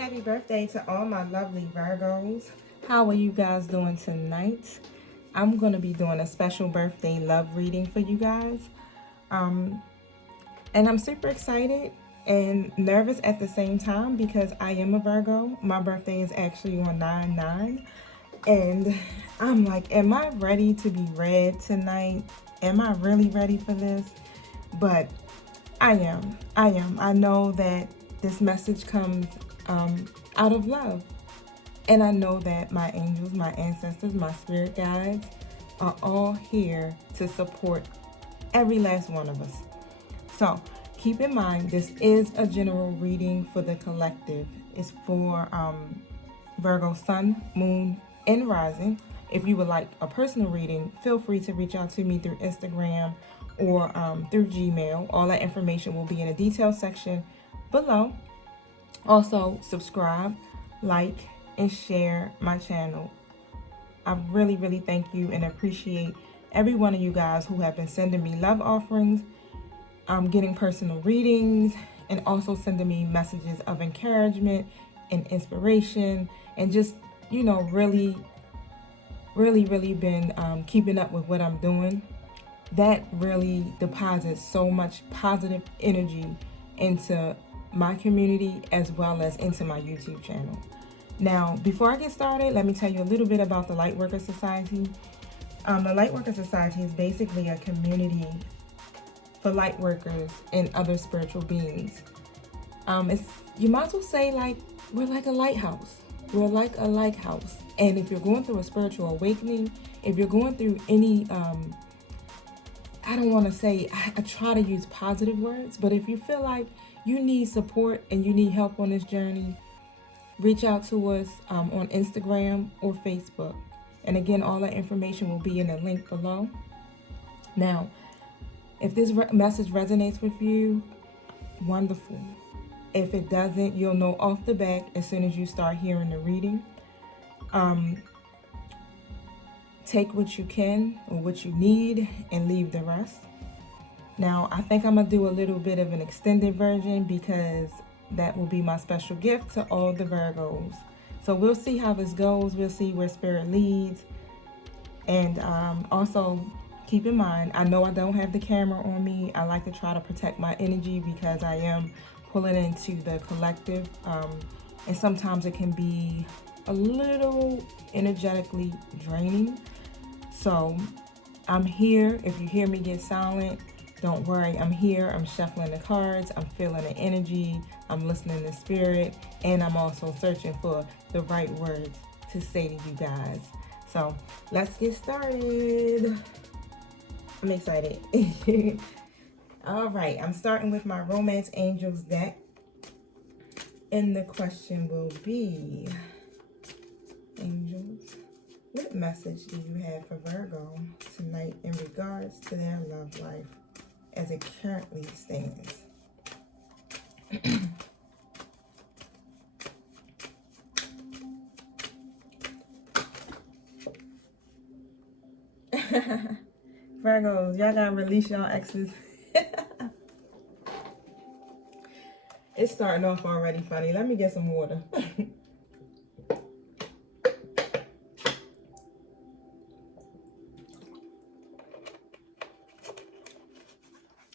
Happy birthday to all my lovely Virgos. How are you guys doing tonight? I'm going to be doing a special birthday love reading for you guys. And I'm super excited and nervous at the same time because I am a Virgo. My birthday is actually on 9/9. And I'm like, am I ready to be read tonight? Am I really ready for this? But I am. I know that this message comes out of love. And I know that my angels, my ancestors, my spirit guides are all here to support every last one of us. So keep in mind, this is a general reading for the collective. It's for Virgo Sun, Moon, and Rising. If you would like a personal reading, feel free to reach out to me through Instagram or through Gmail. All that information will be in the details section below. Also, subscribe, like, and share my channel. I really, really thank you and appreciate every one of you guys who have been sending me love offerings, getting personal readings, and also sending me messages of encouragement and inspiration, and just, really been keeping up with what I'm doing. That really deposits so much positive energy into my community as well as into my YouTube channel. Now, before I get started, let me tell you a little bit about the Lightworker Society. The Lightworker Society is basically a community for lightworkers and other spiritual beings. You might as well say we're like a lighthouse. We're like a lighthouse. And if you're going through a spiritual awakening, if you're going through any, I don't want to say, I try to use positive words, but if you feel like you need support and you need help on this journey, reach out to us on Instagram or Facebook. And again, all that information will be in the link below. Now, if this message resonates with you, wonderful. If it doesn't, you'll know off the bat as soon as you start hearing the reading. Take what you can or what you need and leave the rest. Now, I think I'm going to do a little bit of an extended version because that will be my special gift to all the Virgos. So we'll see how this goes. We'll see where spirit leads. And also keep in mind, I know I don't have the camera on me. I like to try to protect my energy because I am pulling into the collective. And sometimes it can be a little energetically draining. So I'm here. If you hear me get silent, don't worry. I'm here. I'm shuffling the cards. I'm feeling the energy. I'm listening to spirit. And I'm also searching for the right words to say to you guys. So let's get started. I'm excited. All right. I'm starting with my Romance Angels deck. And the question will be, angels, what message do you have for Virgo tonight in regards to their love life as it currently stands? Virgos, y'all gotta release y'all exes. It's starting off already funny. Let me get some water.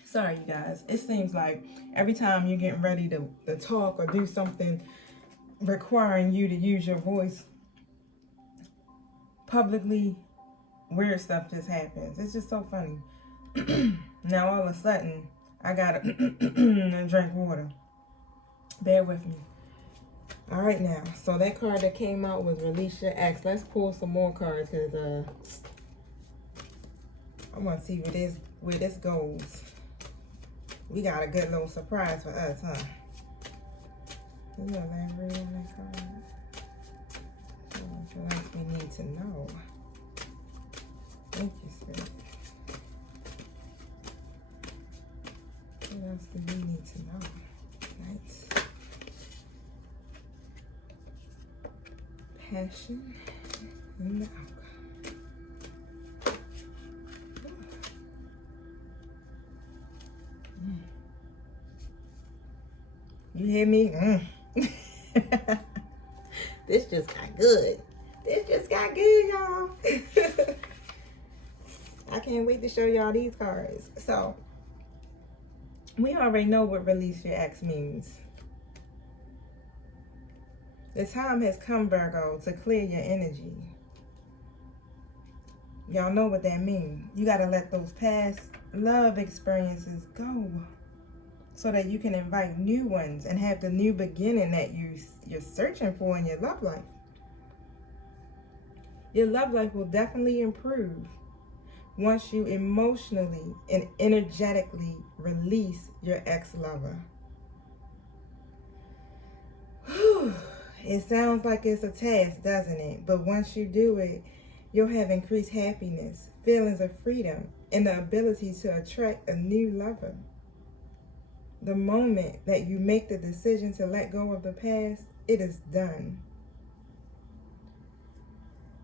Sorry, you guys. It seems like every time you're getting ready to talk or do something requiring you to use your voice publicly, weird stuff just happens. It's just so funny. Now all of a sudden, I gotta drink water. Bear with me. All right, now. So that card that came out was Release Your Ex. Let's pull some more cards because I want to see where this goes. We got a good little surprise for us, huh? You know that reading that card? I feel like we need to know. Thank you, Spirit. What else do we need to know? Nice. Passion and the outcome. You hear me? This just got good. This just got good, y'all. I can't wait to show y'all these cards. So, we already know what release your ex means. The time has come, Virgo, to clear your energy. Y'all know what that means. You got to let those past love experiences go so that you can invite new ones and have the new beginning that you're searching for in your love life. Your love life will definitely improve once you emotionally and energetically release your ex-lover. It sounds like it's a task, doesn't it? But once you do it, you'll have increased happiness, feelings of freedom, and the ability to attract a new lover. The moment that you make the decision to let go of the past, it is done.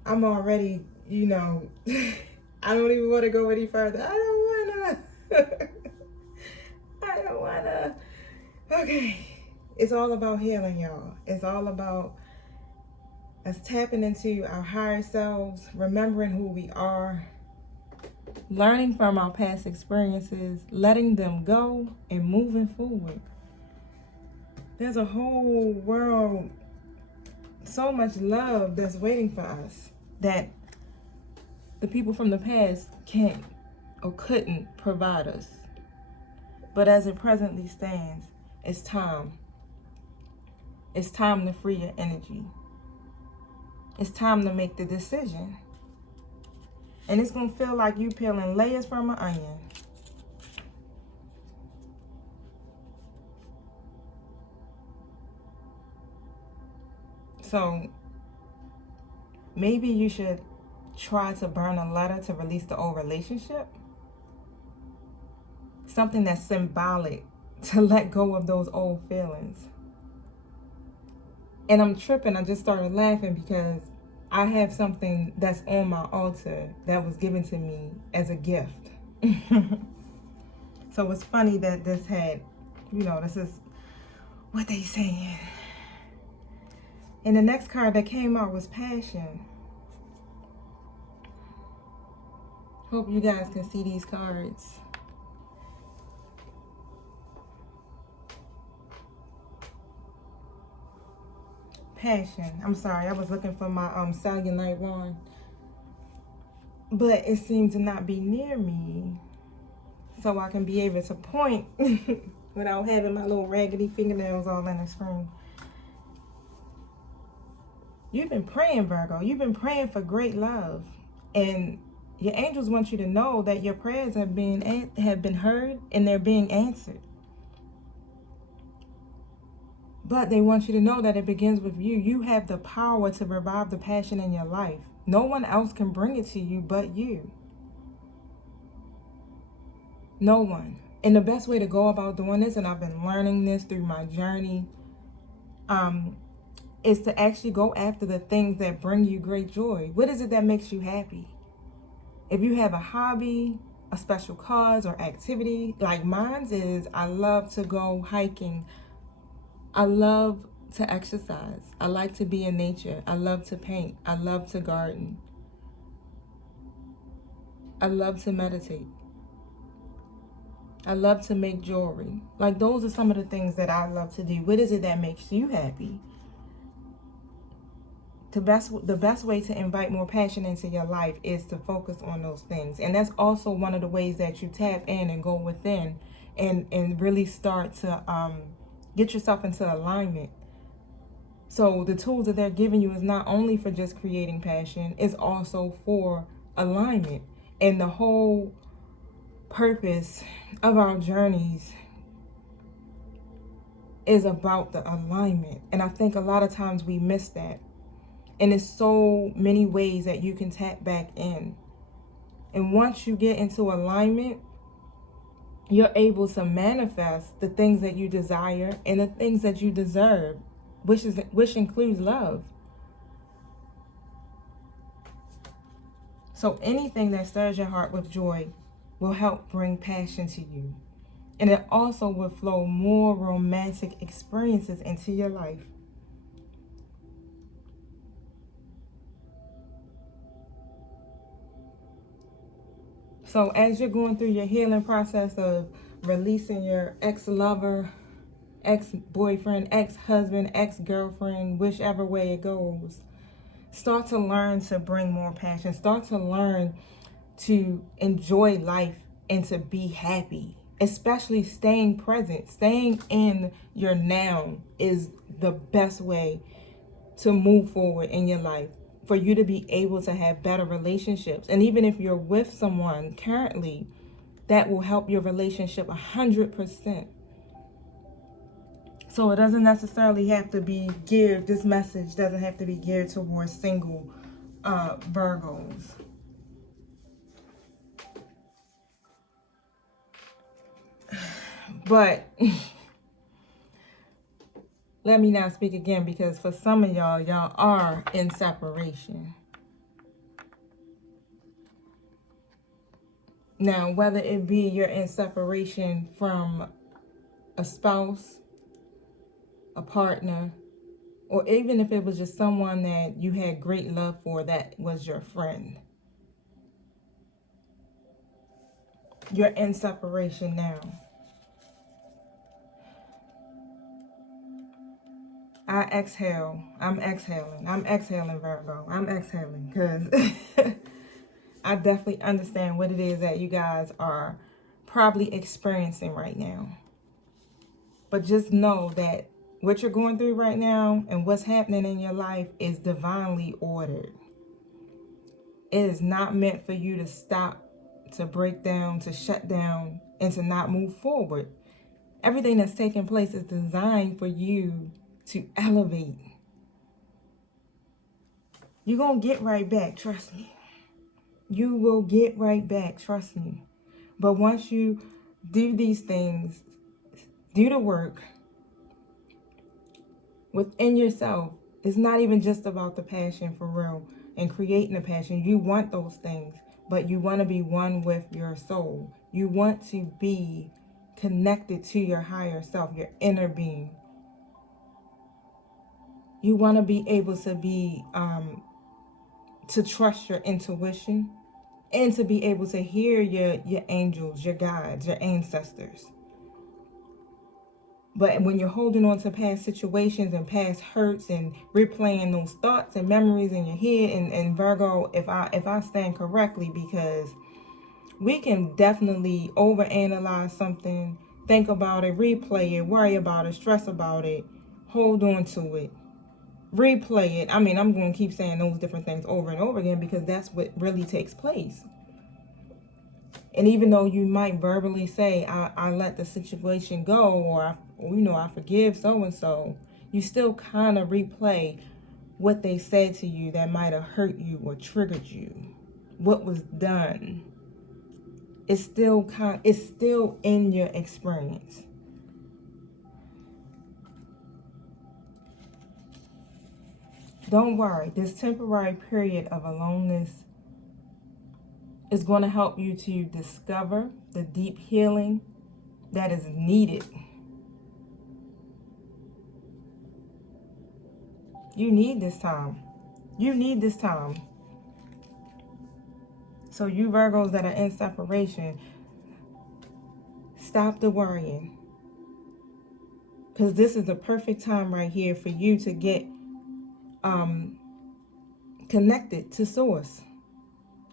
I'm already, I don't even want to go any further. I don't wanna. Okay. It's all about healing, y'all. It's all about us tapping into our higher selves, remembering who we are, learning from our past experiences, letting them go, and moving forward. There's a whole world, so much love that's waiting for us that the people from the past can't or couldn't provide us. But as it presently stands, it's time. It's time to free your energy. It's time to make the decision. And it's going to feel like you peeling layers from an onion. So maybe you should try to burn a letter to release the old relationship. Something that's symbolic to let go of those old feelings. And I'm tripping. I just started laughing because I have something that's on my altar that was given to me as a gift. So it's funny that this had, this is what they saying. And the next card that came out was Passion. Hope you guys can see these cards. Passion. I'm sorry, I was looking for my cellulite wand, but it seemed to not be near me, so I can be able to point without having my little raggedy fingernails all in the screen. You've been praying, Virgo. You've been praying for great love, and your angels want you to know that your prayers have been heard and they're being answered. But they want you to know that it begins with you. You have the power to revive the passion in your life. No one else can bring it to you but you. No one. And the best way to go about doing this, and I've been learning this through my journey, is to actually go after the things that bring you great joy. What is it that makes you happy? If you have a hobby, a special cause or activity, like mine's is, I love to go hiking. I love to exercise. I like to be in nature. I love to paint. I love to garden. I love to meditate. I love to make jewelry. Like, those are some of the things that I love to do. What is it that makes you happy? The best way to invite more passion into your life is to focus on those things. And that's also one of the ways that you tap in and go within and really start to get yourself into alignment. So the tools that they're giving you is not only for just creating passion, it's also for alignment. And the whole purpose of our journeys is about the alignment. And I think a lot of times we miss that. And there's so many ways that you can tap back in. And once you get into alignment, you're able to manifest the things that you desire and the things that you deserve, which includes love. So anything that stirs your heart with joy will help bring passion to you. And it also will flow more romantic experiences into your life. So as you're going through your healing process of releasing your ex-lover, ex-boyfriend, ex-husband, ex-girlfriend, whichever way it goes, start to learn to bring more passion. Start to learn to enjoy life and to be happy. Especially staying present, staying in your now is the best way to move forward in your life, for you to be able to have better relationships. And even if you're with someone currently, that will help your relationship 100%. So it doesn't necessarily have to be geared, this message doesn't have to be geared towards single Virgos. But let me now speak again, because for some of y'all are in separation. Now, whether it be you're in separation from a spouse, a partner, or even if it was just someone that you had great love for that was your friend. You're in separation now. I exhale. I'm exhaling. I'm exhaling, Virgo. I'm exhaling because I definitely understand what it is that you guys are probably experiencing right now. But just know that what you're going through right now and what's happening in your life is divinely ordered. It is not meant for you to stop, to break down, to shut down, and to not move forward. Everything that's taking place is designed for you to elevate. You're going to get right back, trust me. You will get right back, trust me. But once you do these things, do the work within yourself, it's not even just about the passion for real and creating the passion. You want those things, but you want to be one with your soul. You want to be connected to your higher self, your inner being. You want to be able to be, to trust your intuition and to be able to hear your angels, your guides, your ancestors. But when you're holding on to past situations and past hurts and replaying those thoughts and memories in your head, and Virgo, if I stand correctly, because we can definitely overanalyze something, think about it, replay it, worry about it, stress about it, hold on to it, replay it. I mean, I'm going to keep saying those different things over and over again because that's what really takes place. And even though you might verbally say, I let the situation go, or I forgive so-and-so, you still kind of replay what they said to you that might have hurt you or triggered you. What was done. It's still in your experience. Don't worry, this temporary period of aloneness is going to help you to discover the deep healing that is needed. You need this time. You need this time. So you Virgos that are in separation, stop the worrying. Because this is the perfect time right here for you to get connected to source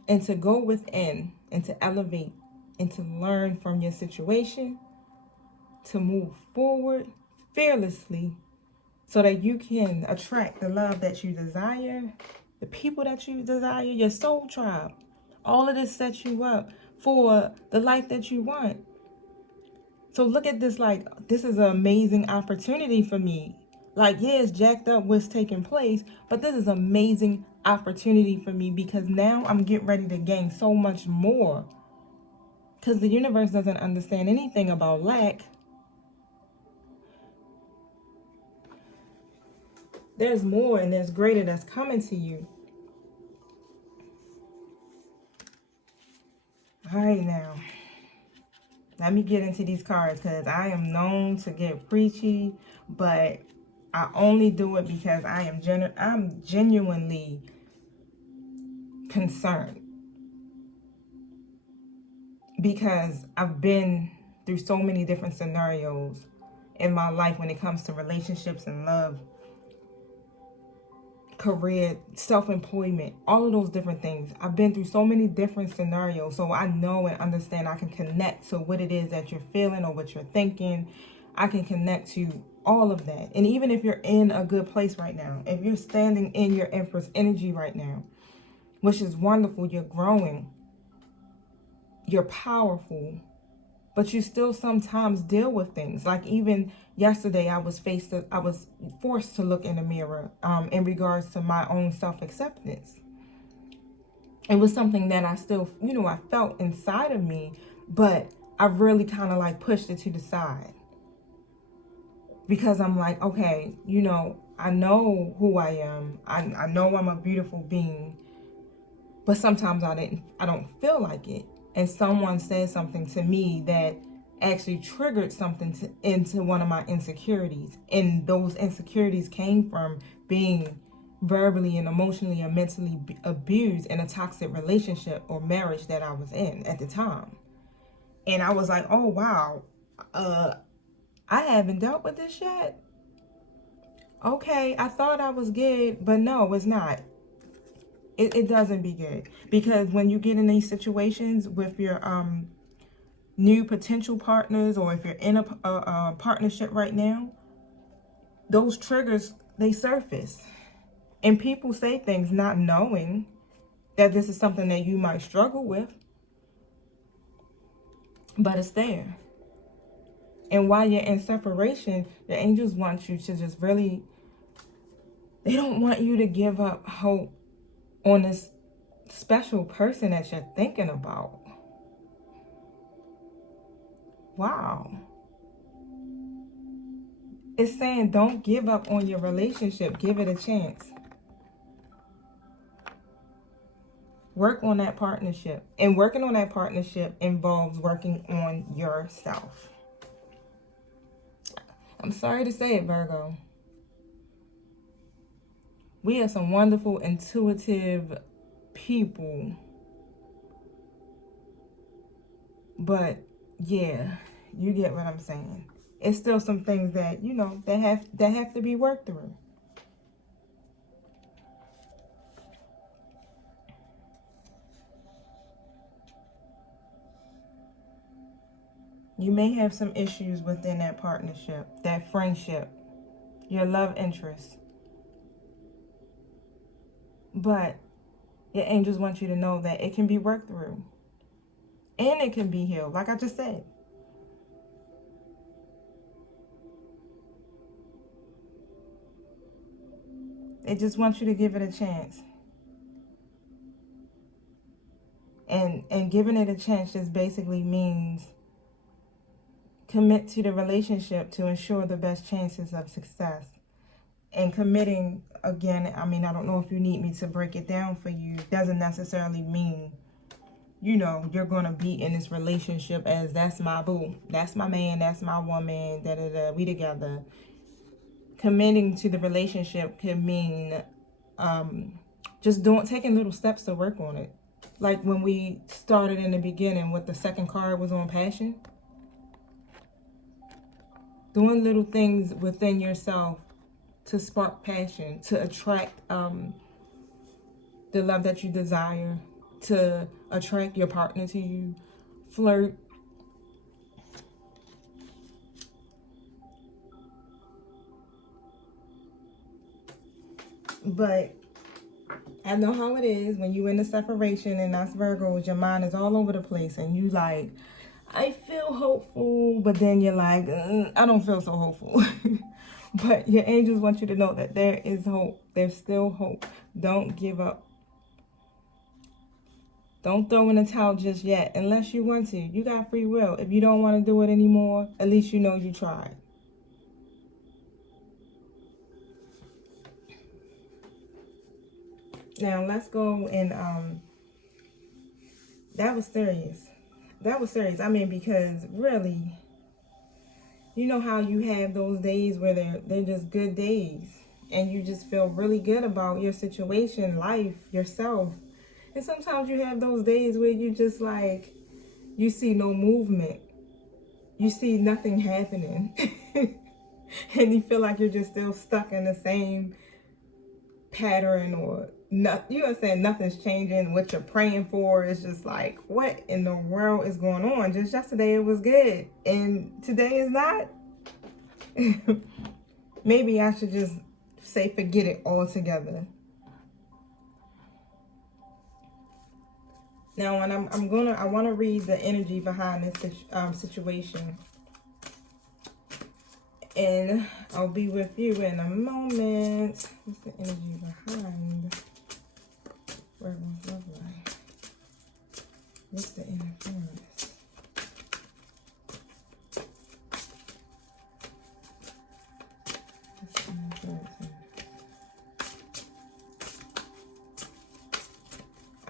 and to go within and to elevate and to learn from your situation, to move forward fearlessly so that you can attract the love that you desire, the people that you desire, your soul tribe. All of this sets you up for the life that you want. So look at this like, this is an amazing opportunity for me. Like, yeah, it's jacked up what's taking place, but this is an amazing opportunity for me because now I'm getting ready to gain so much more. Because the universe doesn't understand anything about lack. There's more and there's greater that's coming to you. All right, now. Let me get into these cards because I am known to get preachy, but I only do it because I'm genuinely concerned. because I've been through so many different scenarios in my life when it comes to relationships and love, career, self-employment, all of those different things. I've been through so many different scenarios, so I know and understand. I can connect to what it is that you're feeling or what you're thinking. I can connect to all of that. And even if you're in a good place right now, if you're standing in your Empress energy right now, which is wonderful, you're growing, you're powerful, but you still sometimes deal with things. Like even yesterday, I was forced to look in the mirror in regards to my own self-acceptance. It was something that I still, I felt inside of me, but I really kind of like pushed it to the side, because I'm like, okay, I know who I am. I know I'm a beautiful being, but sometimes I don't feel like it. And someone said something to me that actually triggered something into one of my insecurities. And those insecurities came from being verbally and emotionally and mentally abused in a toxic relationship or marriage that I was in at the time. And I was like, oh, wow, I haven't dealt with this yet. Okay, I thought I was good, but no, it's not. It doesn't be good, because when you get in these situations with your new potential partners, or if you're in a partnership right now, those triggers, they surface, and people say things not knowing that this is something that you might struggle with, but it's there. And while you're in separation, the angels want you to just really, they don't want you to give up hope on this special person that you're thinking about. Wow. It's saying don't give up on your relationship. Give it a chance. Work on that partnership. And working on that partnership involves working on yourself. I'm sorry to say it, Virgo. We are some wonderful, intuitive people. But yeah, you get what I'm saying. It's still some things that, that have to be worked through. You may have some issues within that partnership, that friendship, your love interest. But your angels want you to know that it can be worked through. And it can be healed, like I just said. They just want you to give it a chance. And giving it a chance just basically means commit to the relationship to ensure the best chances of success. And committing, again, I don't know if you need me to break it down for you, doesn't necessarily mean, you're going to be in this relationship as that's my boo, that's my man, that's my woman, we together. Committing to the relationship could mean just taking little steps to work on it. Like when we started in the beginning with the second card was on passion. Doing little things within yourself to spark passion, to attract the love that you desire, to attract your partner to you. Flirt. But I know how it is when you in a separation, and that's Virgos, your mind is all over the place, and you like, I feel hopeful, but then you're like, I don't feel so hopeful. But your angels want you to know that there is hope. There's still hope. Don't give up. Don't throw in the towel just yet, unless you want to. You got free will. If you don't want to do it anymore, at least you know you tried. Now let's go and that was serious. That was serious. Because really, you know how you have those days where they're just good days, and you just feel really good about your situation, life, yourself. And sometimes you have those days where you just like, You see no movement. You see nothing happening. And you feel like you're just still stuck in the same pattern, or not, you understand, nothing's changing. What you're praying for is just like, what in the world is going on? Just yesterday it was good and today is not. Maybe I should just say forget it altogether. Now, when I want to read the energy behind this situation, and I'll be with you in a moment. What's the energy behind Virgo's love life? What's the interference? What's the interference?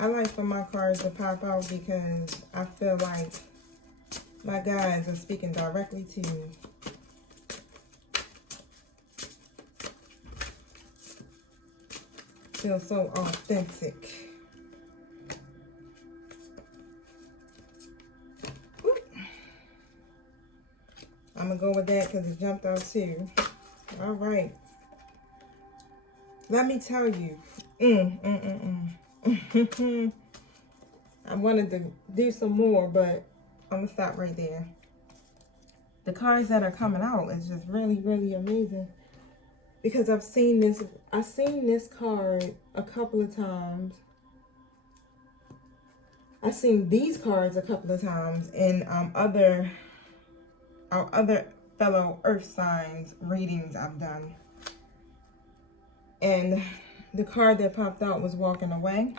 I like for my cards to pop out because I feel like my guides are speaking directly to me. Feel so authentic. Whoop. I'm gonna go with that because it jumped out too. All right. Let me tell you. I wanted to do some more, but I'm gonna stop right there. The cards that are coming out is just really, really amazing. Because I've seen this card a couple of times. I've seen these cards a couple of times in our other fellow earth signs readings I've done. And the card that popped out was walking away.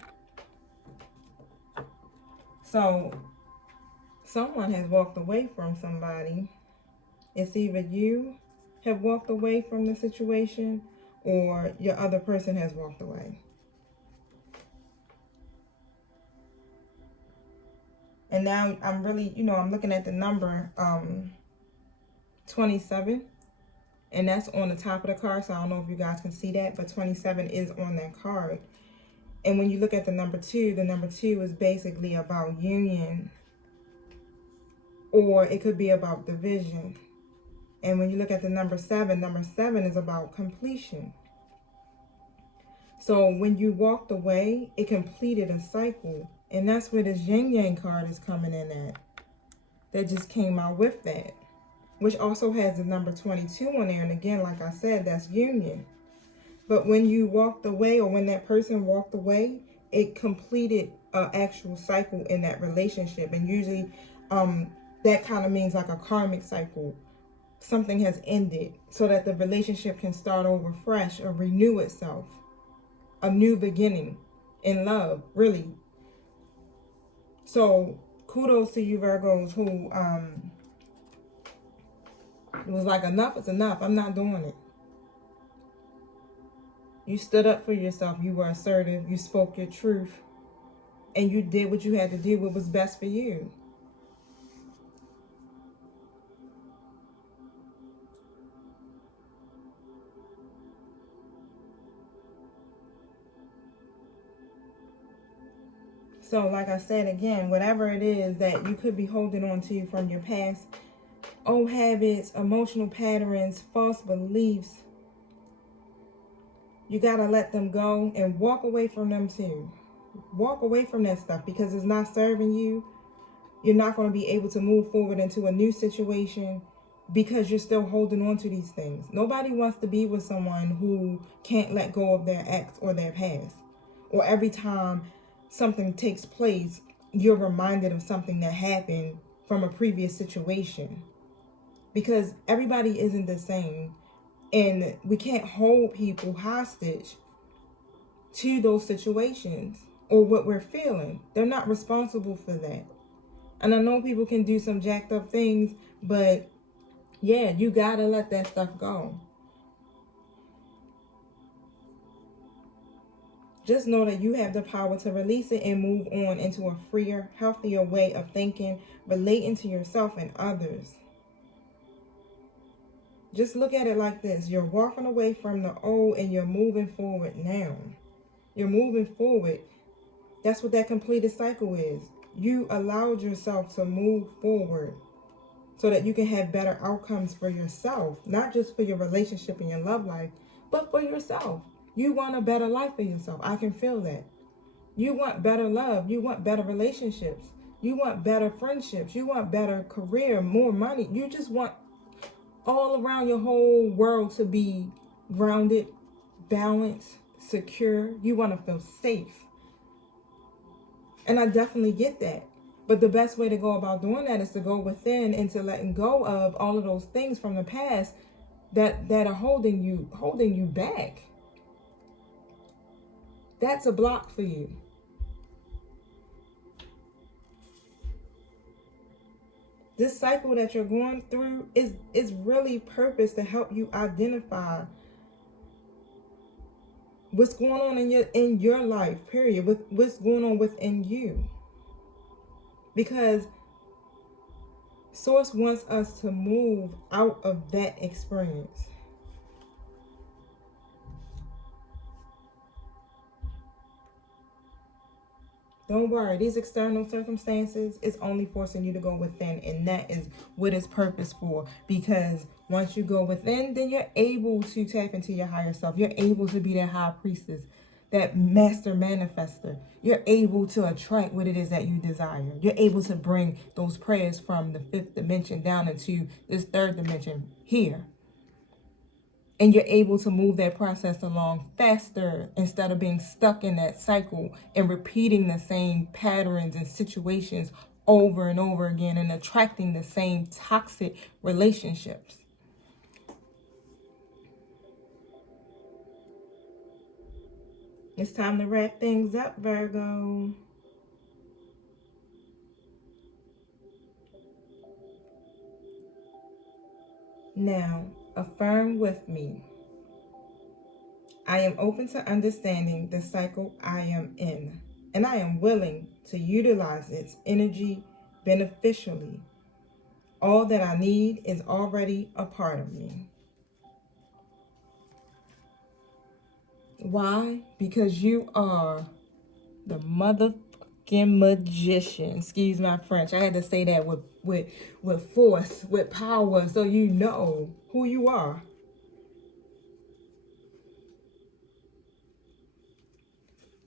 So someone has walked away from somebody. It's either you have walked away from the situation or your other person has walked away. And now I'm really, I'm looking at the number 27. And that's on the top of the card. So I don't know if you guys can see that, but 27 is on that card. And when you look at the number 2 is basically about union. Or it could be about division. And when you look at the number 7 is about completion. So when you walked away, it completed a cycle. And that's where this yin yang card is coming in at. That just came out with that. Which also has the number 22 on there. And again, like I said, that's union. But when you walked away, or when that person walked away, it completed an actual cycle in that relationship. And usually that kind of means like a karmic cycle. Something has ended so that the relationship can start over fresh or renew itself. A new beginning in love, really. So kudos to you Virgos who it was like, enough is enough. I'm not doing it. You stood up for yourself. You were assertive. You spoke your truth. And you did what you had to do, what was best for you. So like I said again, whatever it is that you could be holding on to from your past, old habits, emotional patterns, false beliefs, you got to let them go and walk away from them too. Walk away from that stuff because it's not serving you. You're not going to be able to move forward into a new situation because you're still holding on to these things. Nobody wants to be with someone who can't let go of their ex or their past. Or every time something takes place, you're reminded of something that happened from a previous situation. Because everybody isn't the same. And we can't hold people hostage to those situations or what we're feeling. They're not responsible for that. And I know people can do some jacked up things, but yeah, you gotta let that stuff go. Just know that you have the power to release it and move on into a freer, healthier way of thinking, relating to yourself and others. Just look at it like this. You're walking away from the old and you're moving forward now. You're moving forward. That's what that completed cycle is. You allowed yourself to move forward so that you can have better outcomes for yourself, not just for your relationship and your love life, but for yourself. You want a better life for yourself. I can feel that. You want better love. You want better relationships. You want better friendships. You want better career, more money. You just want all around your whole world to be grounded, balanced, secure. You want to feel safe. And I definitely get that. But the best way to go about doing that is to go within and to letting go of all of those things from the past that are holding you back. That's a block for you. This cycle that you're going through is really purpose to help you identify what's going on in your life, period. What's going on within you. Because Source wants us to move out of that experience. Don't worry, these external circumstances is only forcing you to go within, and that is what it's purpose for. Because once you go within, then you're able to tap into your higher self. You're able to be that high priestess, that master manifester. You're able to attract what it is that you desire. You're able to bring those prayers from the fifth dimension down into this third dimension here. And you're able to move that process along faster instead of being stuck in that cycle and repeating the same patterns and situations over and over again and attracting the same toxic relationships. It's time to wrap things up, Virgo. Now, affirm with me. I am open to understanding the cycle I am in, and I am willing to utilize its energy beneficially. All that I need is already a part of me. Why? Because you are the motherfucking magician. Excuse my French. I had to say that with force, with power, so you know who you are.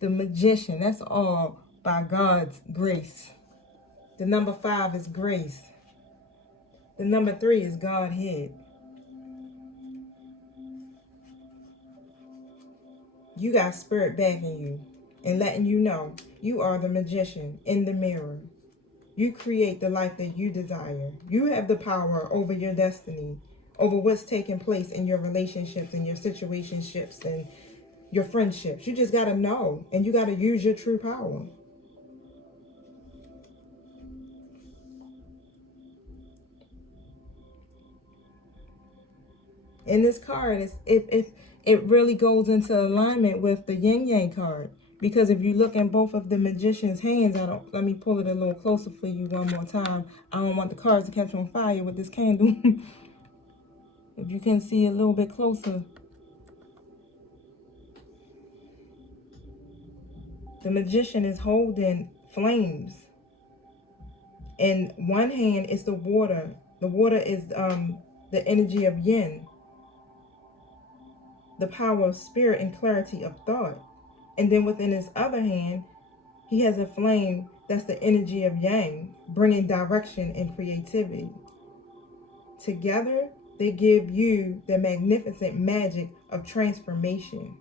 The magician. That's all by God's grace. The number 5 is grace. The number 3 is Godhead. You got spirit backing you and letting you know you are the magician in the mirror. You create the life that you desire. You have the power over your destiny, over what's taking place in your relationships and your situationships and your friendships. You just got to know, and you got to use your true power. In this card, if it really goes into alignment with the yin yang card. Because if you look at both of the magician's hands, let me pull it a little closer for you one more time. I don't want the cards to catch on fire with this candle. If you can see a little bit closer. The magician is holding flames. In one hand is the water. The water is the energy of yin, the power of spirit and clarity of thought. And then within his other hand, he has a flame that's the energy of yang, bringing direction and creativity. Together, they give you the magnificent magic of transformation.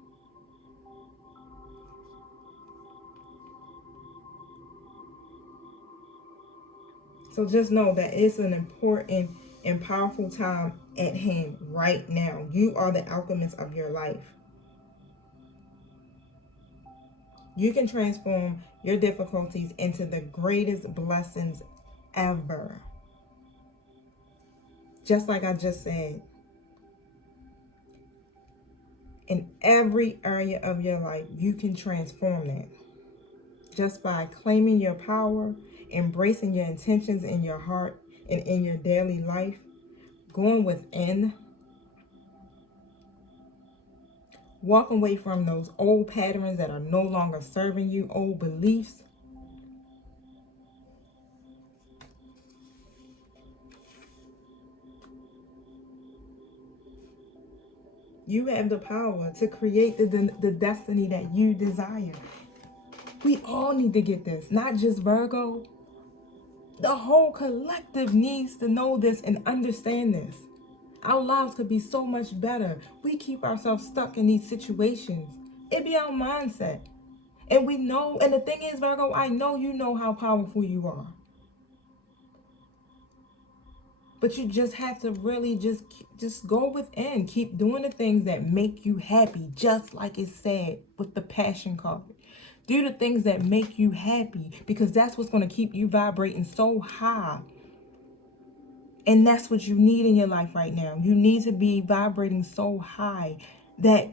So just know that it's an important and powerful time at hand right now. You are the alchemist of your life. You can transform your difficulties into the greatest blessings ever. Just like I just said, in every area of your life, you can transform that. Just by claiming your power, embracing your intentions in your heart and in your daily life, going within, walk away from those old patterns that are no longer serving you, old beliefs, You have the power to create the destiny that you desire. We all need to get this, not just Virgo. The whole collective needs to know this and understand this. Our lives could be so much better. We keep ourselves stuck in these situations. It be our mindset. And we know, and the thing is, Virgo, I know you know how powerful you are. But you just have to really just go within. Keep doing the things that make you happy, just like it said with the passion card. Do the things that make you happy, because that's what's going to keep you vibrating so high. And that's what you need in your life right now. You need to be vibrating so high that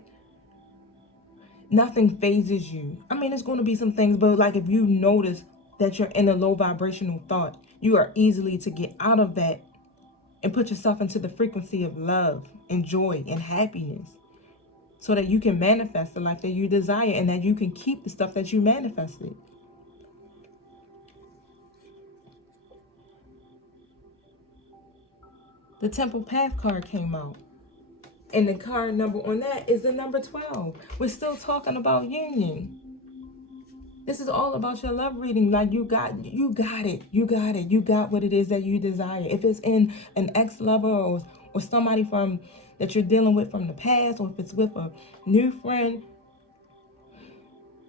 nothing phases you. I mean, it's going to be some things, but like if you notice that you're in a low vibrational thought, you are easily to get out of that and put yourself into the frequency of love and joy and happiness, so that you can manifest the life that you desire and that you can keep the stuff that you manifested. The Temple Path card came out. And the card number on that is the number 12. We're still talking about union. This is all about your love reading. Like you got it. You got what it is that you desire. If it's in an ex-lover or somebody from that you're dealing with from the past, or if it's with a new friend,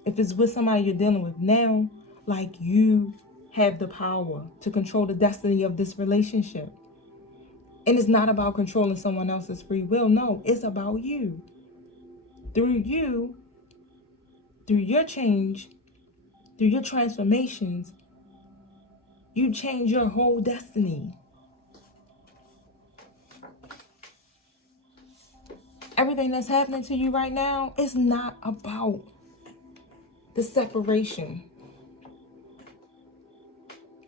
if it's with somebody you're dealing with now, like you have the power to control the destiny of this relationship. And it's not about controlling someone else's free will. No, it's about you. Through your change, through your transformations, you change your whole destiny. Everything that's happening to you right now is not about the separation.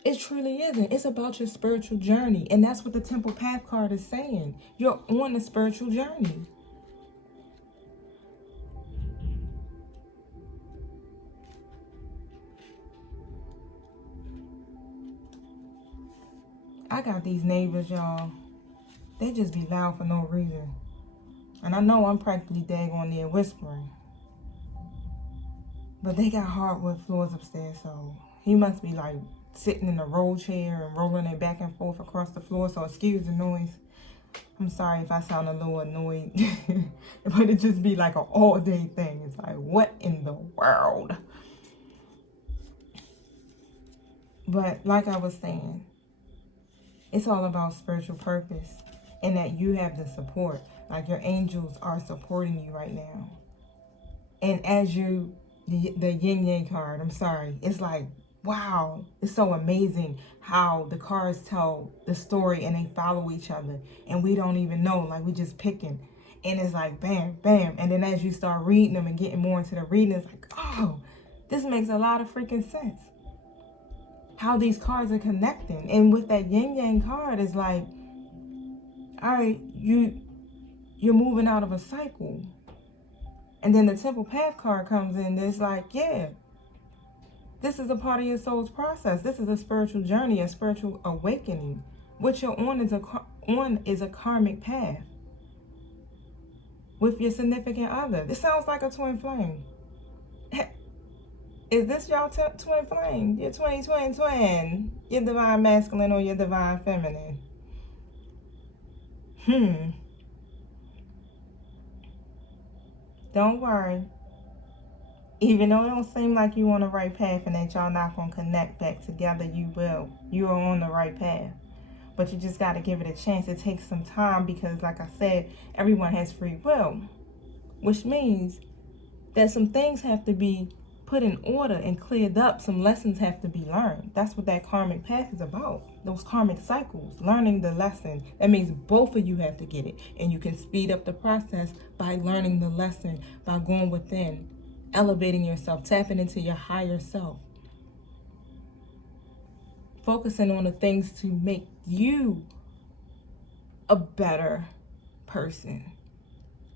It truly isn't. It's about your spiritual journey. And that's what the Temple Path card is saying. You're on a spiritual journey. I got these neighbors, y'all. They just be loud for no reason. And I know I'm practically daggone near whispering. But they got hardwood floors upstairs, so he must be like sitting in a roll chair and rolling it back and forth across the floor. So excuse the noise. I'm sorry if I sound a little annoyed. But it just be like an all-day thing. It's like, what in the world? But like I was saying, it's all about spiritual purpose, and that you have the support. Like your angels are supporting you right now. And as you, the yin yang card, I'm sorry, it's like, wow, it's so amazing how the cards tell the story and they follow each other. And we don't even know, like we just picking. And it's like, bam, bam. And then as you start reading them and getting more into the reading, it's like, oh, this makes a lot of freaking sense. How these cards are connecting. And with that yin yang card, it's like, all right, you're moving out of a cycle. And then the Temple Path card comes in. It's like, yeah, this is a part of your soul's process. This is a spiritual journey, a spiritual awakening. What you're on is a karmic path with your significant other. This sounds like a twin flame. Is this y'all twin flame? Your twin. Your divine masculine or your divine feminine? Don't worry. Even though it don't seem like you on the right path and that y'all not going to connect back together, you will. You are on the right path. But you just got to give it a chance. It takes some time because, like I said, everyone has free will. Which means that some things have to be put in order and cleared up. Some lessons have to be learned. That's what that karmic path is about. Those karmic cycles, learning the lesson. That means both of you have to get it. And you can speed up the process by learning the lesson, by going within, elevating yourself, tapping into your higher self, focusing on the things to make you a better person.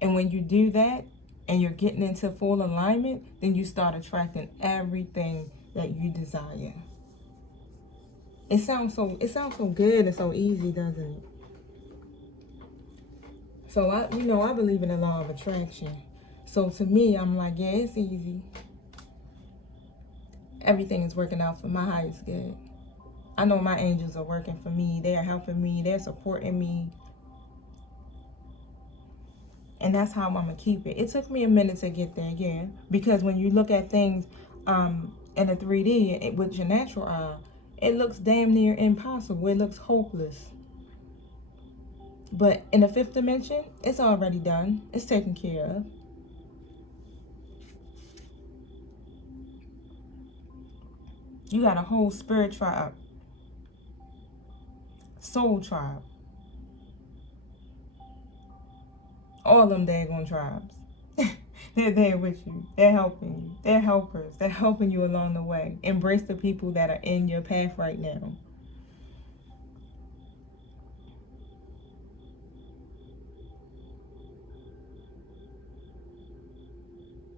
And when you do that, and you're getting into full alignment, then you start attracting everything that you desire. It sounds so good and so easy, doesn't it? So I believe in the law of attraction. So to me, I'm like, yeah, it's easy. Everything is working out for my highest good. I know my angels are working for me. They are helping me. They're supporting me. And that's how I'm going to keep it. It took me a minute to get there, yeah. Because when you look at things in a 3D with your natural eye, it looks damn near impossible. It looks hopeless. But in the fifth dimension, it's already done. It's taken care of. You got a whole spirit tribe, soul tribe, all them daggone tribes. They're there with you. They're helping you. They're helpers. They're helping you along the way. Embrace the people that are in your path right now.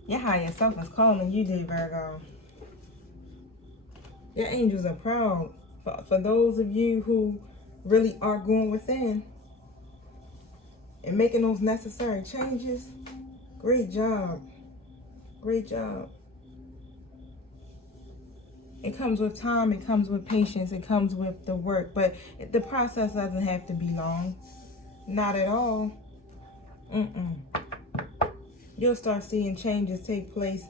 Your higher self is calling you, dear Virgo. Your angels are proud. For those of you who really are going within and making those necessary changes, great job. Great job. It comes with time, it comes with patience, it comes with the work, but the process doesn't have to be long. Not at all. You'll start seeing changes take place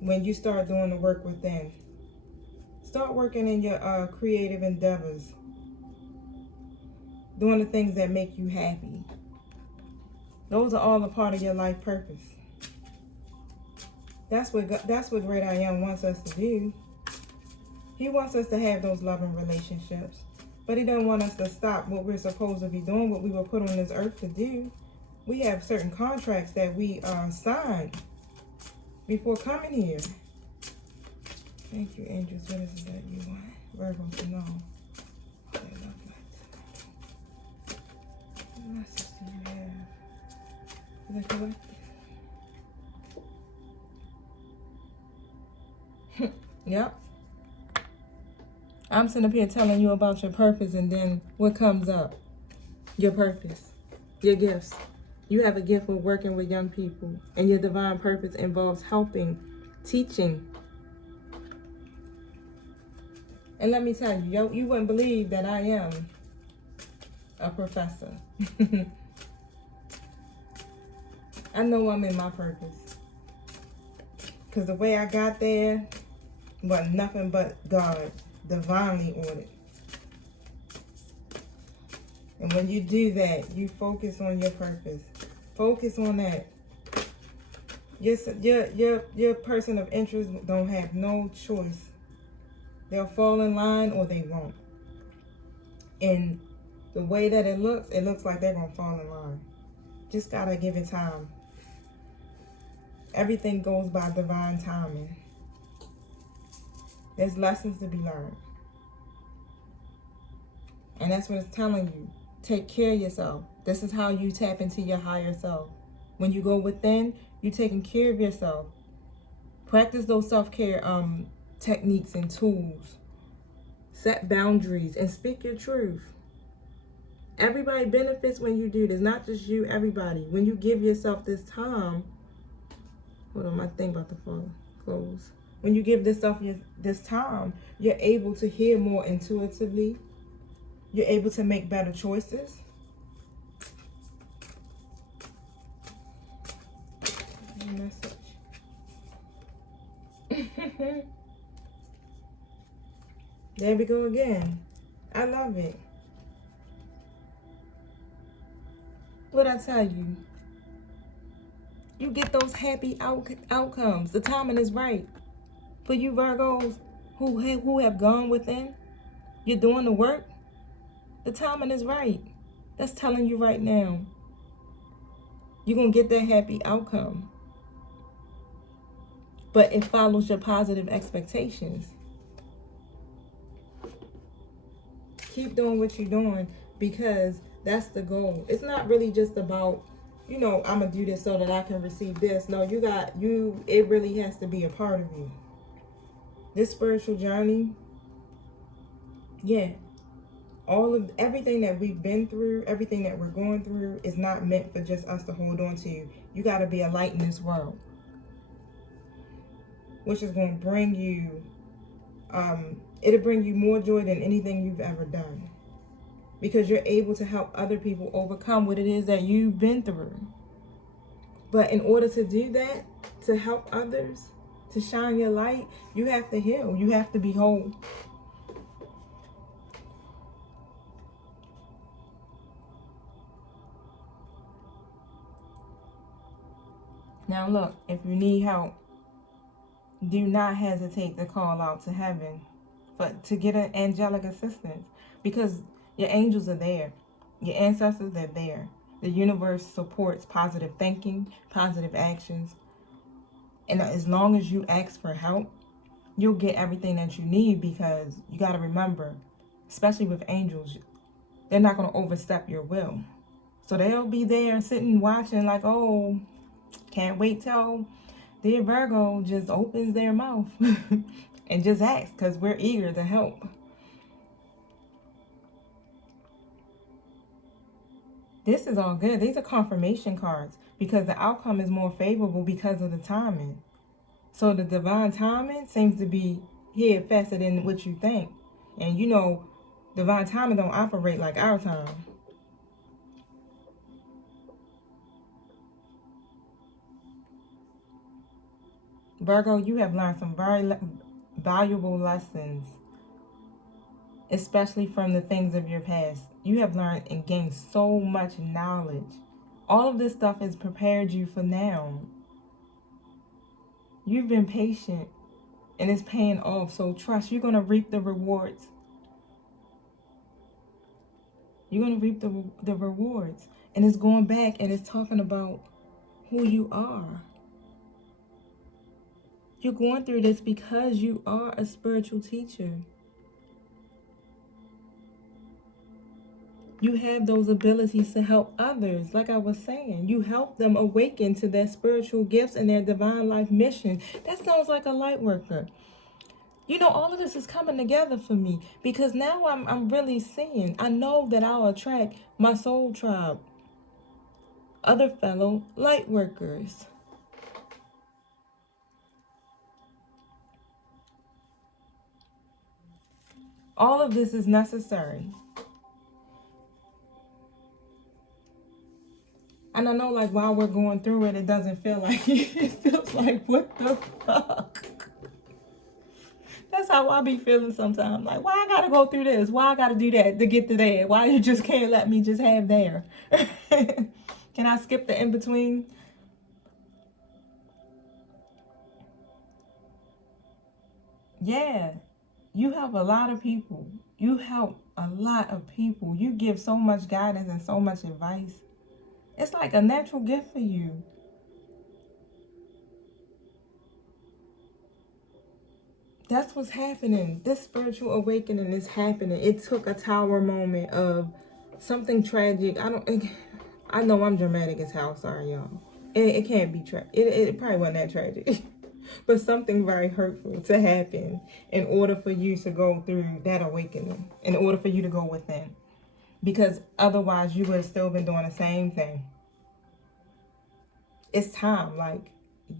when you start doing the work within. Start working in your creative endeavors. Doing the things that make you happy. Those are all a part of your life purpose. That's what Great I Am wants us to do. He wants us to have those loving relationships. But he doesn't want us to stop what we're supposed to be doing, what we were put on this earth to do. We have certain contracts that we signed before coming here. Thank you, angels. What is it that you want Virgo to know? What they look like. What message do you have? Is that correct? Yep. I'm sitting up here telling you about your purpose, and then what comes up? Your purpose, your gifts. You have a gift of working with young people, and your divine purpose involves helping, teaching. And let me tell you, you wouldn't believe that I am a professor. I know I'm in my purpose. Because the way I got there was nothing but God, divinely ordered. And when you do that, you focus on your purpose. Focus on that. Your person of interest don't have no choice. They'll fall in line or they won't. And the way that it looks like they're going to fall in line. Just got to give it time. Everything goes by divine timing. There's lessons to be learned. And that's what it's telling you. Take care of yourself. This is how you tap into your higher self. When you go within, you're taking care of yourself. Practice those self-care techniques and tools. Set boundaries and speak your truth. Everybody benefits when you do this. Not just you, everybody. When you give yourself this time. Hold on, my thing about to fall. Close. When you give this time, you're able to hear more intuitively. You're able to make better choices. Message. There we go again. I love it. What I tell you? You get those happy outcomes. The timing is right. For you Virgos who have gone within, you're doing the work. The timing is right. That's telling you right now. You're going to get that happy outcome. But it follows your positive expectations. Keep doing what you're doing because that's the goal. It's not really just about, I'm going to do this so that I can receive this. No, it really has to be a part of you. This spiritual journey, yeah. All of everything that we've been through, everything that we're going through is not meant for just us to hold on to. You got to be a light in this world, which is going to bring you, it'll bring you more joy than anything you've ever done, because you're able to help other people overcome what it is that you've been through. But in order to do that, to help others, to shine your light, you have to heal. You have to be whole. Now look, if you need help, do not hesitate to call out to heaven to get an angelic assistance, because your angels are there. Your ancestors are there. The universe supports positive thinking, positive actions. And as long as you ask for help, you'll get everything that you need, because you got to remember, especially with angels, they're not going to overstep your will. So they'll be there sitting watching like, oh, can't wait till dear Virgo just opens their mouth and just asks, because we're eager to help. This is all good. These are confirmation cards, because the outcome is more favorable because of the timing. So the divine timing seems to be here faster than what you think. And you know, divine timing don't operate like our time. Virgo, you have learned some very valuable lessons, especially from the things of your past. You have learned and gained so much knowledge. All of this stuff has prepared you for now. You've been patient, and it's paying off. So trust, you're going to reap the rewards. You're going to reap the rewards. And it's going back and it's talking about who you are. You're going through this because you are a spiritual teacher. You have those abilities to help others. Like I was saying, you help them awaken to their spiritual gifts and their divine life mission. That sounds like a light worker. You know, all of this is coming together for me, because now I'm really seeing. I know that I'll attract my soul tribe, other fellow light workers. All of this is necessary. And I know, like, while we're going through it, it doesn't feel like it. It feels like, what the fuck? That's how I be feeling sometimes. Like, why I gotta go through this? Why I gotta do that to get to there? Why you just can't let me just have there? Can I skip the in-between? Yeah. You help a lot of people. You help a lot of people. You give so much guidance and so much advice. It's like a natural gift for you. That's what's happening. This spiritual awakening is happening. It took a tower moment of something tragic. I know I'm dramatic as hell. Sorry, y'all. It can't be tragic. It probably wasn't that tragic. But something very hurtful to happen in order for you to go through that awakening, in order for you to go within. Because otherwise you would have still been doing the same thing. It's time. Like,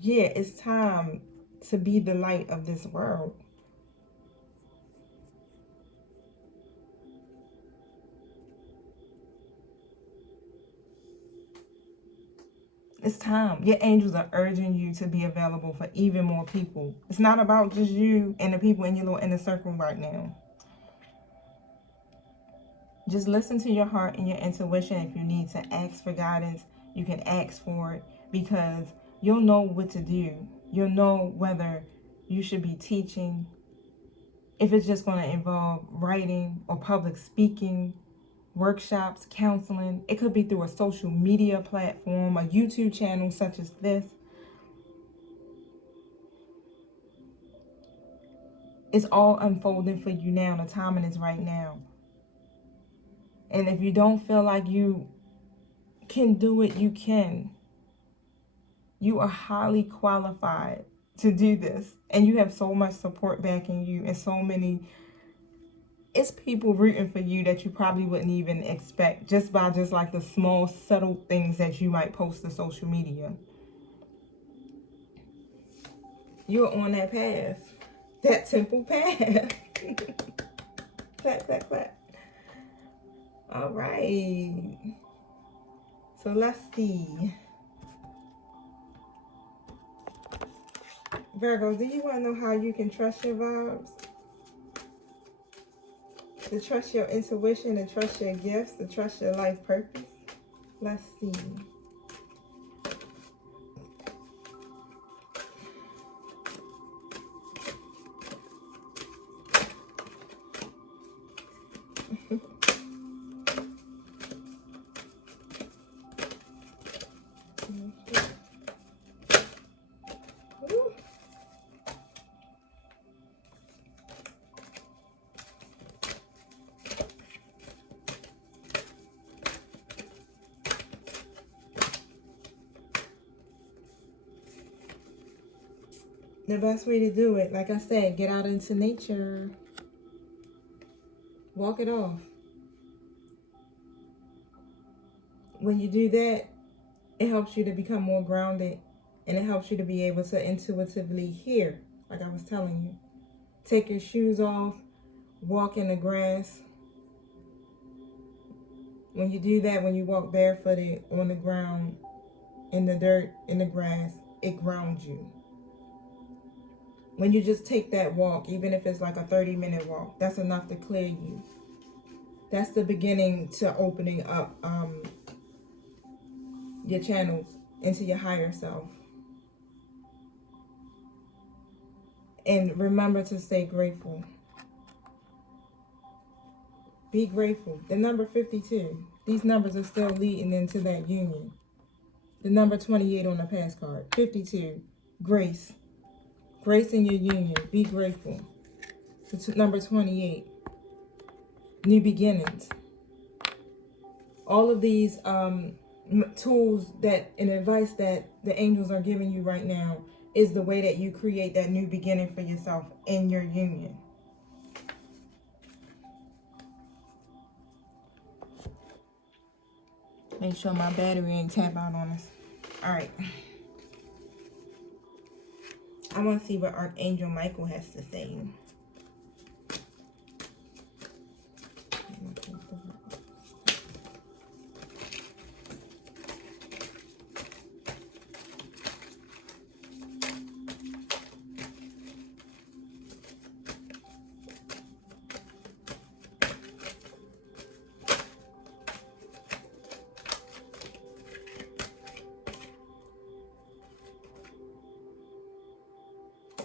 yeah, it's time to be the light of this world. It's time. Your angels are urging you to be available for even more people. It's not about just you and the people in your little inner circle right now. Just listen to your heart and your intuition. If you need to ask for guidance, you can ask for it, because you'll know what to do. You'll know whether you should be teaching, if it's just going to involve writing or public speaking, workshops, counseling. It could be through a social media platform, a YouTube channel such as this. It's all unfolding for you now. The timing is right now. And if you don't feel like you can do it, you can. You are highly qualified to do this. And you have so much support backing you, and so many it's people rooting for you that you probably wouldn't even expect just by just like the small subtle things that you might post to social media. You're on that path, that temple path. Clap, clap, clap. All right, so let's see. Virgo, do you want to know how you can trust your vibes? To trust your intuition, to trust your gifts, to trust your life purpose? Let's see. The best way to do it, like I said, get out into nature. Walk it off. When you do that, it helps you to become more grounded, and it helps you to be able to intuitively hear, like I was telling you. Take your shoes off, walk in the grass. When you do that, when you walk barefooted on the ground, in the dirt, in the grass, it grounds you. When you just take that walk, even if it's like a 30-minute walk, that's enough to clear you. That's the beginning to opening up your channels into your higher self. And remember to stay grateful. Be grateful. The number 52. These numbers are still leading into that union. The number 28 on the pass card. 52. Grace. Grace in your union. Be grateful. Number 28. New beginnings. All of these tools that and advice that the angels are giving you right now is the way that you create that new beginning for yourself in your union. Make sure my battery ain't tap out on us. All right. I want to see what Archangel Michael has to say.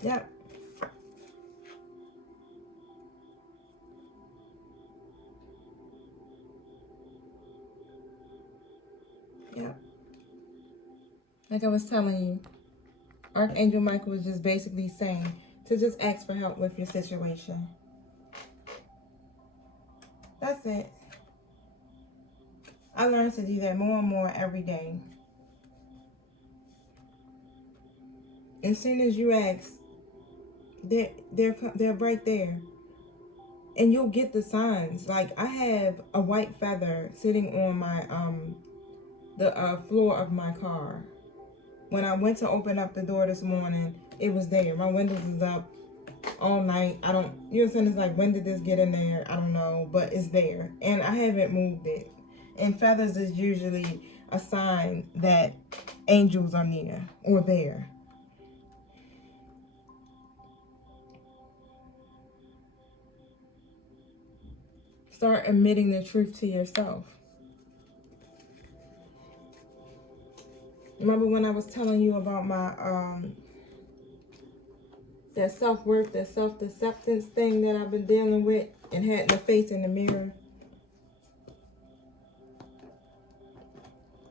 Yep. Yep. Like I was telling you, Archangel Michael was just basically saying to just ask for help with your situation. That's it. I learned to do that more and more every day. As soon as you ask, they're right there. And you'll get the signs. Like, I have a white feather sitting on my the floor of my car. When I went to open up the door this morning, it was there. My windows is up all night. I don't, you know what I'm saying? It's like, when did this get in there? I don't know, but it's there. And I haven't moved it. And feathers is usually a sign that angels are near or there. Start admitting the truth to yourself. Remember when I was telling you about my that self-worth, that self-acceptance thing that I've been dealing with and had the face in the mirror?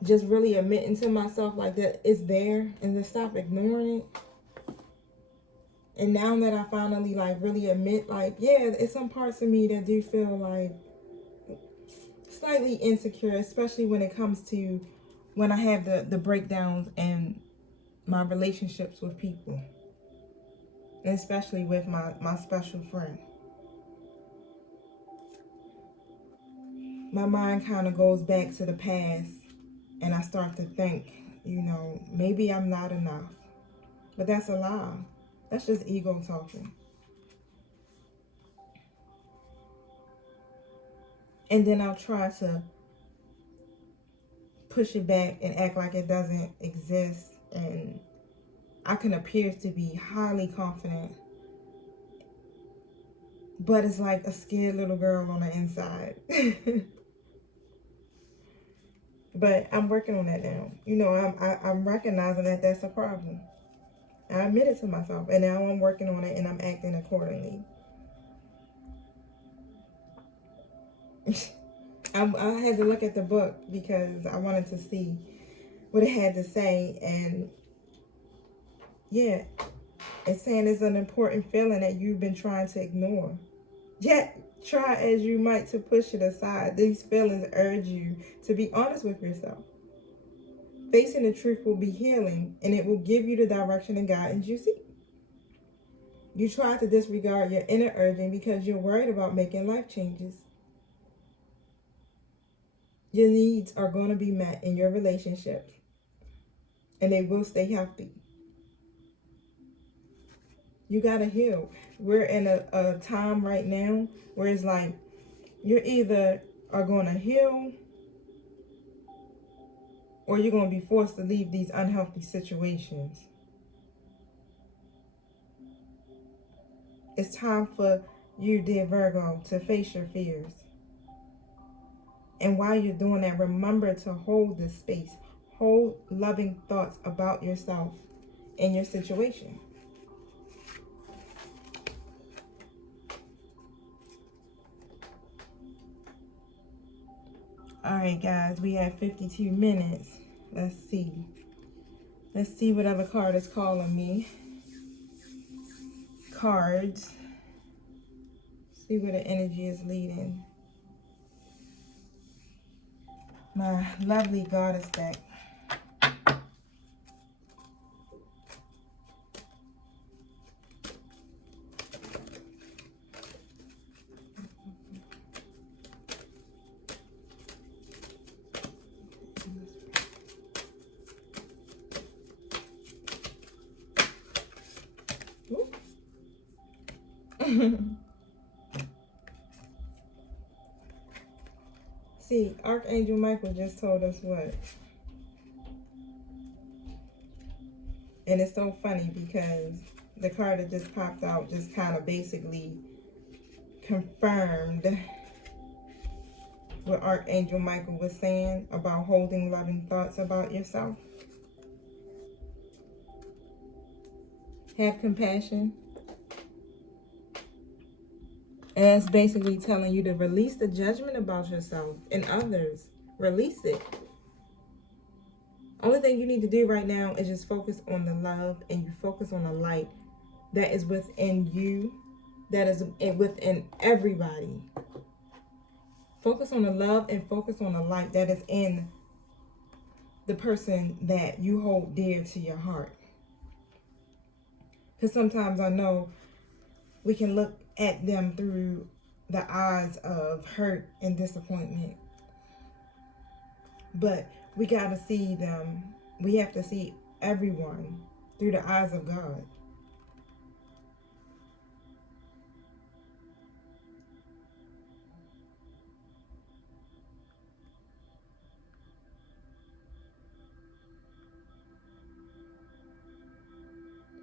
Just really admitting to myself like that it's there and to stop ignoring it. And now that I finally like really admit, like, yeah, it's some parts of me that do feel like slightly insecure, especially when it comes to when I have the breakdowns in my relationships with people. And especially with my special friend. my mind kind of goes back to the past and I start to think, maybe I'm not enough. But that's a lie. That's just ego talking. And then I'll try to push it back and act like it doesn't exist. And I can appear to be highly confident, but it's like a scared little girl on the inside. But I'm working on that now. I'm recognizing that that's a problem. I admit it to myself, and now I'm working on it, and I'm acting accordingly. I had to look at the book because I wanted to see what it had to say, and yeah, it's saying it's an important feeling that you've been trying to ignore. Yet, try as you might to push it aside, these feelings urge you to be honest with yourself. Facing the truth will be healing, and it will give you the direction and guidance you seek. You try to disregard your inner urging because you're worried about making life changes. Your needs are going to be met in your relationships, and they will stay healthy. You got to heal. We're in a time right now where it's like you're either are going to heal or you're going to be forced to leave these unhealthy situations. It's time for you, dear Virgo, to face your fears. And while you're doing that, remember to hold this space. Hold loving thoughts about yourself and your situation. All right, guys, we have 52 minutes. Let's see. Let's see what other card is calling me. Cards. See where the energy is leading. My lovely goddess deck. See, Archangel Michael just told us what? And it's so funny because the card that just popped out just kind of basically confirmed what Archangel Michael was saying about holding loving thoughts about yourself. Have compassion. And that's basically telling you to release the judgment about yourself and others. Release it. Only thing you need to do right now is just focus on the love, and you focus on the light that is within you, that is within everybody. Focus on the love and focus on the light that is in the person that you hold dear to your heart. Because sometimes I know we can look at them through the eyes of hurt and disappointment. But we got to see them. We have to see everyone through the eyes of God.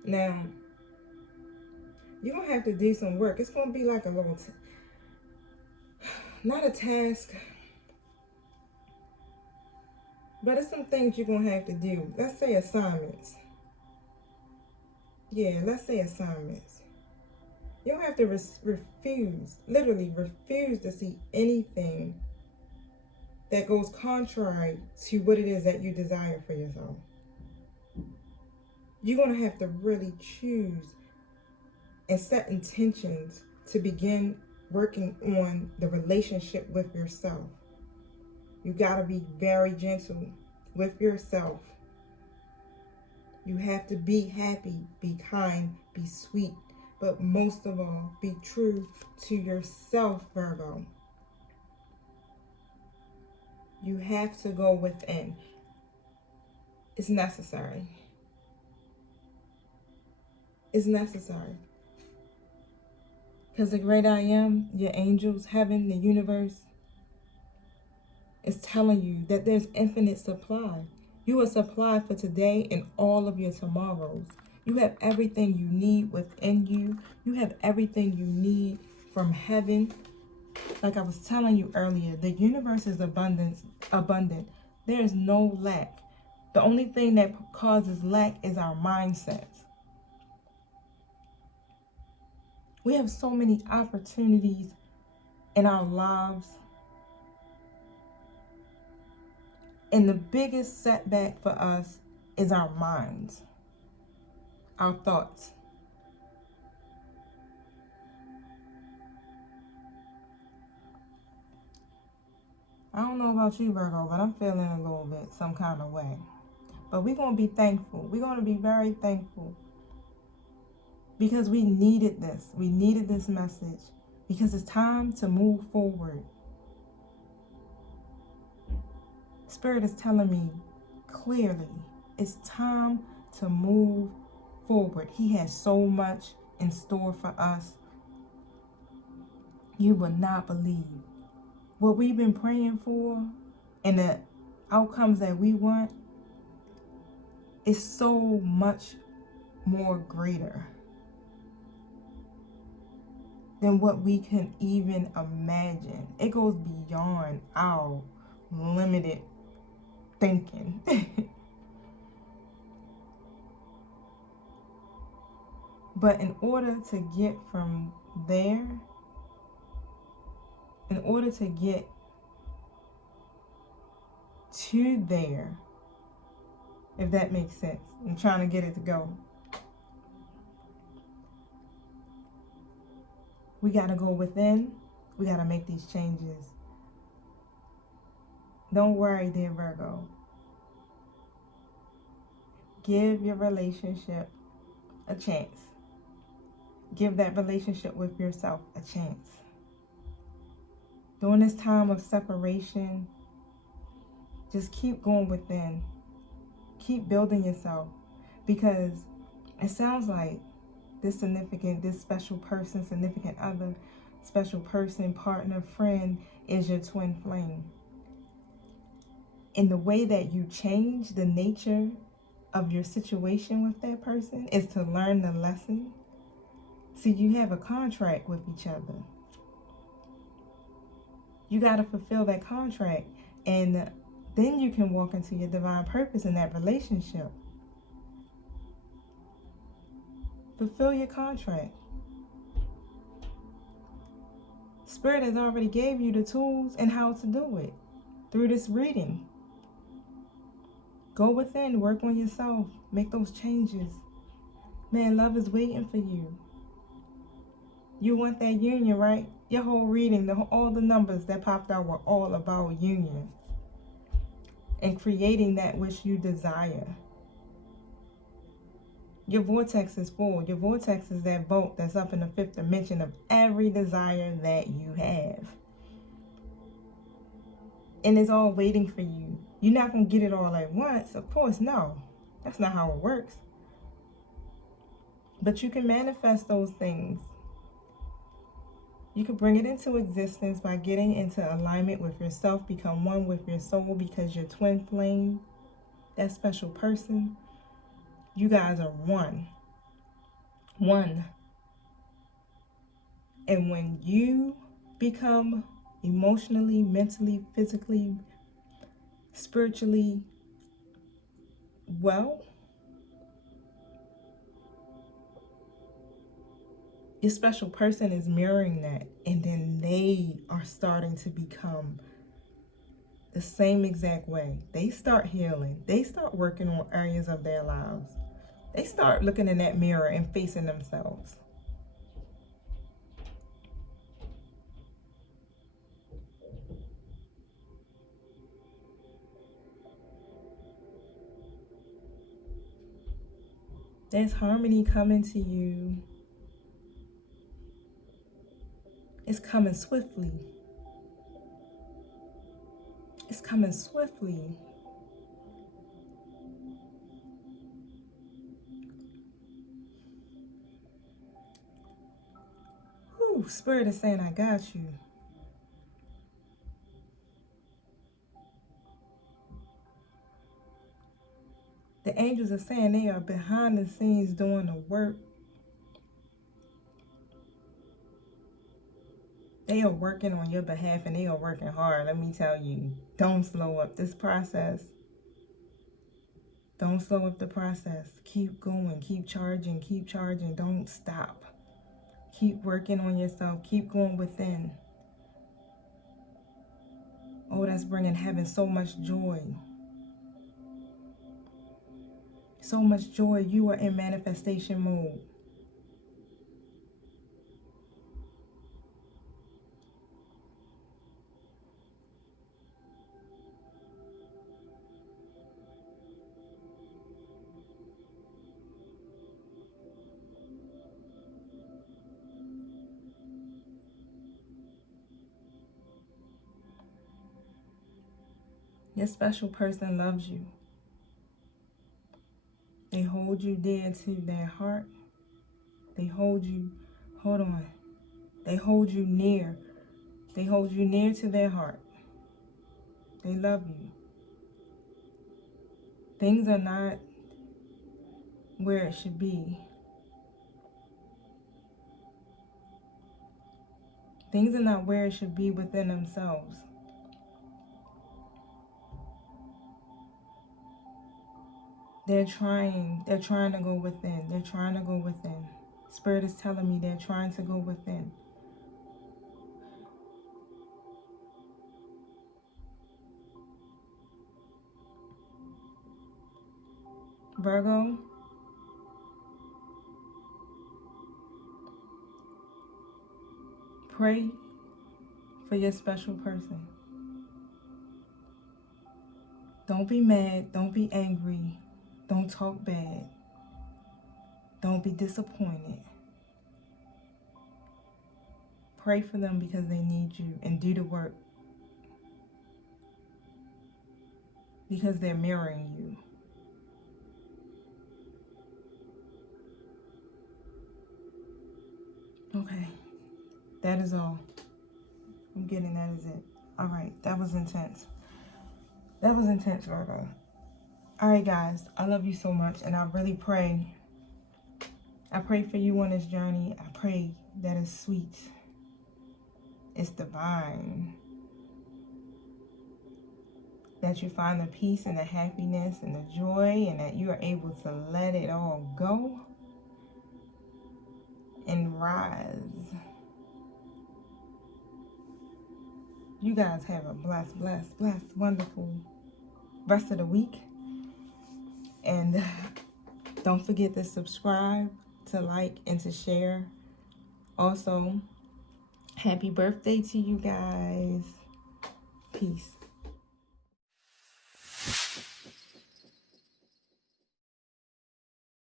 Now, you're going to have to do some work. It's going to be like a little, not a task, but it's some things you're going to have to do. Let's say assignments. Yeah, let's say assignments. You don't have to refuse, literally refuse to see anything that goes contrary to what it is that you desire for yourself. You're going to have to really choose and set intentions to begin working on the relationship with yourself. You got to be very gentle with yourself. You have to be happy, be kind, be sweet, but most of all, be true to yourself, Virgo. You have to go within. It's necessary. It's necessary. Because the great I am, your angels, heaven, the universe, is telling you that there's infinite supply. You are supplied for today and all of your tomorrows. You have everything you need within you. You have everything you need from heaven. Like I was telling you earlier, the universe is abundant. There is no lack. The only thing that causes lack is our mindsets. We have so many opportunities in our lives. And the biggest setback for us is our minds, our thoughts. I don't know about you, Virgo, but I'm feeling a little bit some kind of way. But we're going to be thankful. We're going to be very thankful because we needed this. We needed this message because it's time to move forward. Spirit is telling me clearly it's time to move forward. He has so much in store for us. You will not believe what we've been praying for and the outcomes that we want is so much more greater than what we can even imagine. It goes beyond our limited thinking. But in order to get from there, in order to get to there, if that makes sense, I'm trying to get it to go. We got to go within. We got to make these changes. Don't worry, dear Virgo. Give your relationship a chance. Give that relationship with yourself a chance. During this time of separation, just keep going within. Keep building yourself, because it sounds like this special person, significant other, special person, partner, friend is your twin flame. And the way that you change the nature of your situation with that person is to learn the lesson. See, you have a contract with each other. You got to fulfill that contract, and then you can walk into your divine purpose in that relationship. Fulfill your contract. Spirit has already gave you the tools and how to do it through this reading. Go within, work on yourself, make those changes. Man, love is waiting for you. You want that union, right? Your whole reading, all the numbers that popped out were all about union and creating that which you desire. Your vortex is full. Your vortex is that boat that's up in the fifth dimension of every desire that you have. And it's all waiting for you. You're not going to get it all at once. Of course, no. That's not how it works. But you can manifest those things. You can bring it into existence by getting into alignment with yourself, become one with your soul, because your twin flame, that special person, you guys are one. One. And when you become emotionally, mentally, physically, spiritually well, your special person is mirroring that, and then they are starting to become the same exact way. They start healing. They start working on areas of their lives. They start looking in that mirror and facing themselves. There's harmony coming to you. It's coming swiftly. It's It's coming swiftly. Whew, Spirit is saying, I got you. The angels are saying they are behind the scenes doing the work. They are working on your behalf, and they are working hard. Let me tell you, don't slow up this process. Don't slow up the process. Keep going, keep charging, don't stop. Keep working on yourself, keep going within. Oh, that's bringing heaven so much joy. So much joy. You are in manifestation mode. Your special person loves you. They hold you dear to their heart. They hold you, hold on. They hold you near. They hold you near to their heart. They love you. Things are not where it should be. Things are not where it should be within themselves. They're trying to go within. They're trying to go within. Spirit is telling me they're trying to go within. Virgo, pray for your special person. Don't be mad. Don't be angry. Don't talk bad. Don't be disappointed. Pray for them because they need you, and do the work because they're mirroring you. Okay, that is all. I'm getting that is it. All right, that was intense. That was intense, Virgo. All right, guys, I love you so much, and I really pray. I pray for you on this journey. I pray that it's sweet. It's divine. That you find the peace and the happiness and the joy, and that you are able to let it all go and rise. You guys have a blessed, wonderful rest of the week. And don't forget to subscribe, to like, and to share. Also, happy birthday to you guys. Peace.